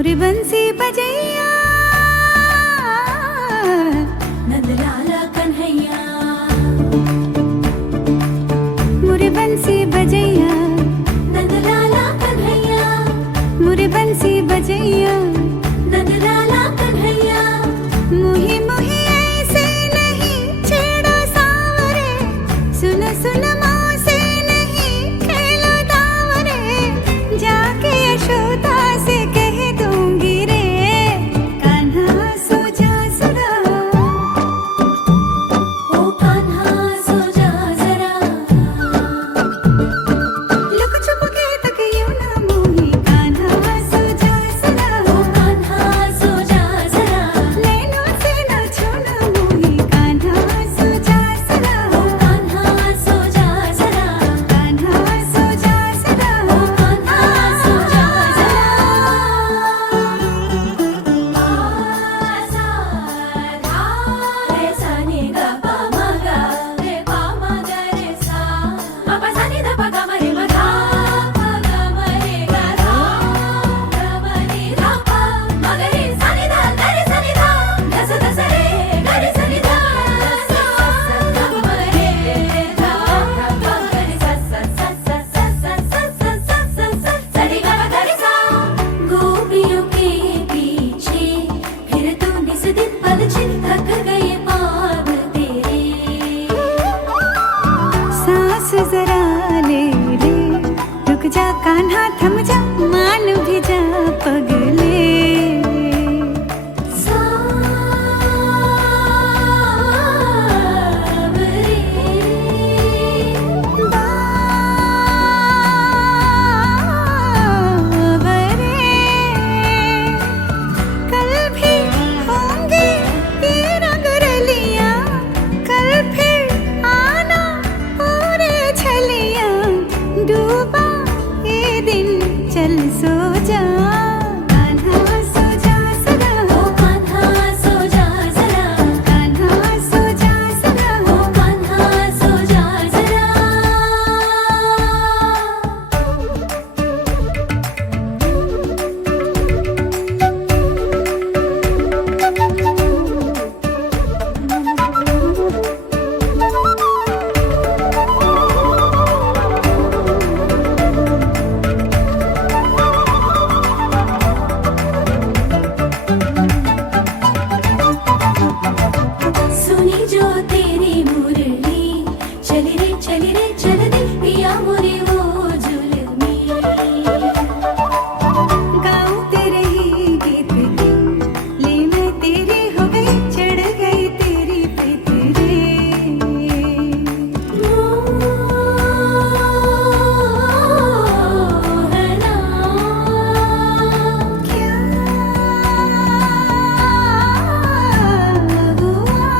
मोरी बंसी बजैया नंदलाला कन्हैया, मोरी बंसी बजैया नंदलाला कन्हैया, मोरी बंसी बजैया नंदलाला कन्हैया। मुही मुही ऐसे नहीं छेड़ो सावरे, सुन सुन मौसे नहीं खेलो दावरे, जाके यशोदा से कह दूंगी रे, कान्हा सो जा जरा, ओ कान्हा सो जा जरा, लुक छुप के तक यूं ना मोही, कान्हा सो जा जरा, ओ कान्हा सो जा जरा, नैनों से ना छूना मोही, कान्हा सो जा जरा, ओ कान्हा सो जा जरा, कान्हा सो जा जरा, ओ कान्हा सो जा जरा। सा धा रे सा नि ग प म ग रे प म ग रे सा, म प सा नि ध प ग म रे म धा प ग म रे ग धा ग म नि धा प म ग रे सा नि ध ग रे सा नि ध ध स ध स रे ग रे सा नि ध सा ध प म रे धा प ग रे सा सा सा सा सा सा सा सा सा सा सा रे ग ग रे सा। गोपियों के पीछे फिर तूने से दिन पल छिन थक गए पाँव तेरे, सांस जरा ले ले, रुक जा कान्हा थम जा, मान भी जा पगले, बावरे, कल भी होंगे ये रंग रलियां, कल फिर आना पूरे छलियां, डूबा ये दिन चल सो जा, कान्हा सो जा जरा, ओ कान्हा सो जा जरा, कान्हा सो जा जरा, ओ कान्हा सो जा जरा। सुनी जो तेरी मुरली, चली रे चल दे पिया मोरे वो जुलमी, गाऊं तेरे ही गीत की, ले मैं तेरी हो गई, चढ़ गई तेरी पे तेरे, मोहना क्या हुआ,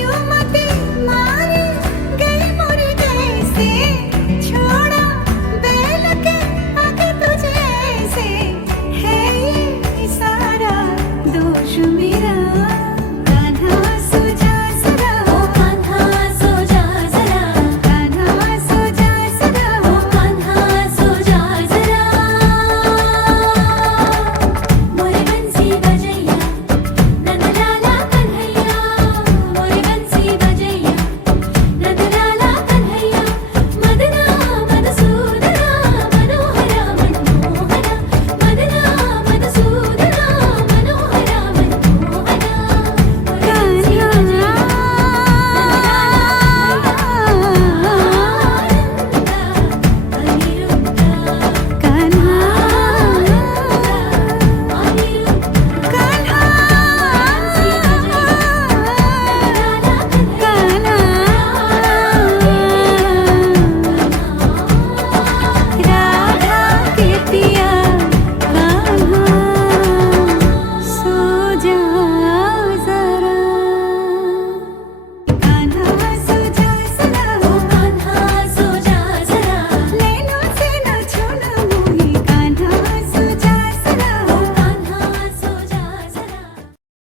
यूं मत मारे गई मोरी कैसे, छोड़ा बैल के आगे तुझे ऐसे, है ये सारा दोष मेरा।